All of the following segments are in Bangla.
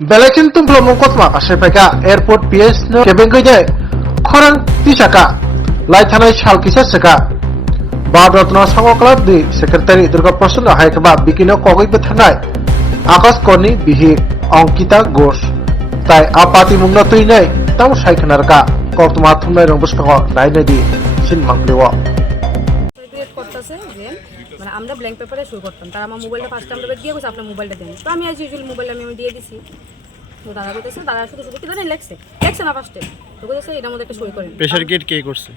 Belakin tumplo mongkotma asepeka airport PSno kebengkoi khorang tisaka laithanai salkisa seka Bwtharnai Sango Club ni Secretary Durga PSno haikaba Vikino kogoi Bwtharnai Akash Karni Bihik Ankita Ghosh tai apati mungna tuinai tang saikhnarka koktuma thumnai rongbusko nainai di sin manglewa মানে আমরা ব্ল্যাঙ্ক পেপারে শুরু করতাম তারা আমার মোবাইলটা ফার্স্ট আমরা দিয়ে গেছে আপনার মোবাইলটা দেন তো আমি আজ ইউজুয়ালি মোবাইল আমি দিয়ে দিছি তো তারা বলতেছে তারা শুধু শুধু কিনা লেখছে না ফার্স্টে তো বলতেছে এটার মধ্যে একটা সই করেন প্রেসার গেট কে করছে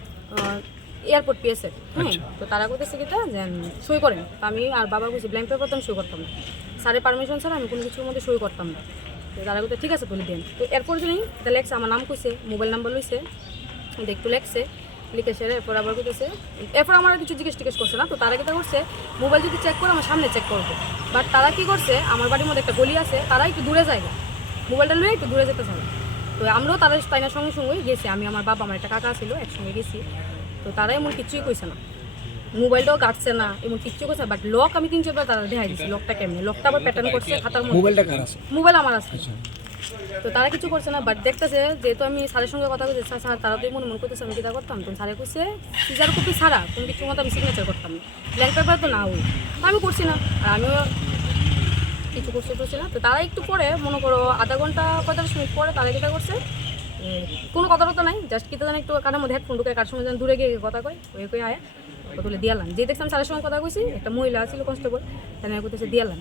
এয়ারপোর্ট পিএস এর হ্যাঁ তো তারা বলতেছে কিটা যে সই করেন তো আমি আর বাবা বলছি ব্ল্যাঙ্ক পেপার তো আমি সই করতাম না স্যারের পারমিশন ছাড়া আমি কোনো কিছুর মধ্যে সই করতাম না তো তারা বলতে ঠিক আছে বলে দেন তো এরপর যদি এটা লেখছে আমার নাম কইছে মোবাইল নাম্বার লইছে একটু লেখছে লিখেছে এরপর আবার করতেছে এরপর আমার কিছু জিজ্ঞেস করছে না তো তারা কিটা করছে মোবাইল যদি চেক করে আমার সামনে চেক করবো বাট তারা কি করছে আমার বাড়ির মধ্যে একটা গলি আছে তারা একটু দূরে যায় মোবাইলটা নিয়ে একটু দূরে যেতে চায় তো আমরাও তাদের তাইনার সঙ্গে সঙ্গেই গেছি আমি আমার বাবা আমার একটা কাকা ছিল একসঙ্গে গেছি তো তারা এমন কিছুই কইছে না মোবাইলটাও কাটছে না এমন কিচ্ছু করছে বাট লক আমি 3-4 বার তারা দেখাই দিচ্ছি লকটা কেমনি লকটা আবার প্যাটার্ন করছে খাতার মধ্যে মোবাইলটা কার আছে মোবাইল আমার আছে তো তারা কিছু করছে না বাট দেখতেছে যেহেতু আমি স্যারের সঙ্গে কথা বলছি স্যার তারা তো মনে করতেছে আমি কীটা করতাম তো স্যারে কইছে সিজার কপি ছাড়া কোনো কিছু মতো আমি সিগনেচার করতাম না ব্ল্যাঙ্ক পেপার তো না ওই আমি করছি না আর আমিও কিছু করছি না তো তারা একটু পরে মনে করো আধা ঘন্টা 45 মিনিট পরে তারা কীটা করছে কোনো কথা নাই জাস্ট কিতা জানি একটু কানের মধ্যে হেডফোন ঢুকে কার সঙ্গে যেন দূরে গিয়ে কথা কয় ওই আয় তুলে দিয়ালাম যে দেখছিলাম স্যারের সঙ্গে কথা কইছি একটা মহিলা ছিল কনস্টেবল তারা করতেছে দিয়ালাম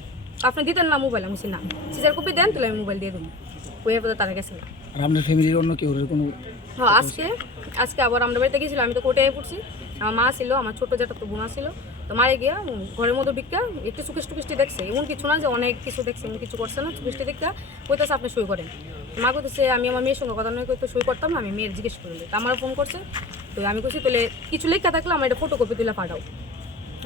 আপনি দিতেন না মোবাইল আমি না সিজার কপি দেন তাহলে আমি মোবাইল দিয়ে দেবো ওই পরে তারা গেছে আর আপনার ফ্যামিলির অন্য কেউ কোনো হ্যাঁ আজকে আবার আমরা বাড়িতে গেছিলাম আমি তো কোর্টে পড়ছি আমার মা ছিল আমার ছোটো যেটা তো বোনা ছিল তো মারে গিয়া ঘরের মধ্যে ভিক্ষা একটু চুকিষ্টি দেখছে এমন কিছু না যে অনেক কিছু দেখছে এমন কিছু করছে না চুকিষ্টি দেখা কইতেছে আপনি সই করেন মা কইতেছে আমি আমার মেয়ের সঙ্গে কথা নয় কইতে সই করতাম না আমি মেয়ের জিজ্ঞেস করলে তো আমার ফোন করছে তো আমি কইছি তাহলে কিছু লেখা থাকলে আমার এটা ফটোকপি তুলে পাঠাও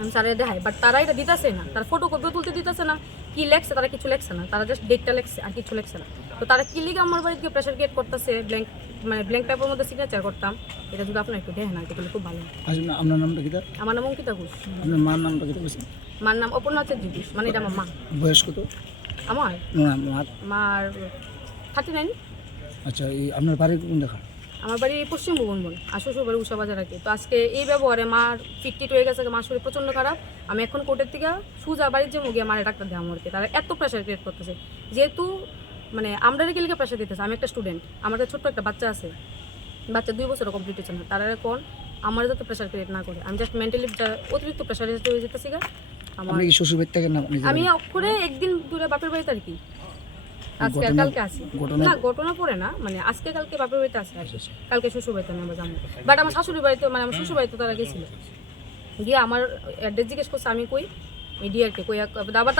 আমি স্যারে দেখাই বাট তারা এটা দিতেছে না তার ফটোকপিও তুলতে দিতেছে না কি লেখছে তারা কিছু লেখছে না তারা জাস্ট ডেটটা লেখছে আর কিছু লেখছে না তো তারা কি লিখে আমার বাড়িতে প্রেশার গেট করতেছে ব্ল্যাঙ্ক পেপারের মধ্যে সিগনেচার করতাম এটা যদি আপনার একটু দেখেন আর তাহলে খুব ভালো আপনার নামটা কি আমার নাম অঙ্কিতা ঘোষ আপনার মার নামটা কি বলছেন মার নাম অপর্ণাচের ঘোষ মানে এটা আমার মা বয়স কত আমার মার 39 আচ্ছা এই আপনার বাড়ি কোন দেখা আমার বাড়ি পশ্চিম ভুবনবন আর শ্বশুর বাড়ি উষা বাজার আগে তো আজকে এই ব্যবহারে মার ফিটটিট হয়ে গেছে মার শরীর প্রচণ্ড খারাপ আমি এখন কোর্টের থেকে সুজা বাড়ির যে মুগিয়ে মারে ডাক্তার দেওয়া আমাকে তারা এত প্রেশার ক্রিয়েট করতেছে যেহেতু মানে আমরা রেখে লিখে প্রেশার দিতেছে আমি একটা স্টুডেন্ট আমাদের ছোট্ট একটা বাচ্চা আছে বাচ্চা 2 বছর কমপ্লিট হচ্ছে না তারা এখন আমার যাতে প্রেশার ক্রিয়েট না করে আমি জাস্ট মেন্টালি অতিরিক্ত প্রেশার হয়ে যেতেছি আমার শ্বশুর বাড়ি থেকে আমি অক্ষরে একদিন দূরে বাপের বাড়িতে আর কি আজকে কালকে আসি না ঘটনা পড়ে না মানে আজকে কালকে বাপের বাড়িতে আসি কালকে শ্বশুর বাড়িতে আমি আবার যাবো বাট আমার শাশুড়ি বাড়িতে মানে আমার শ্বশুর বাড়িতে তারা গেছিল গিয়ে আমার অ্যাড্রেস জিজ্ঞেস করছে আমি কই ডিআরকে কই আবার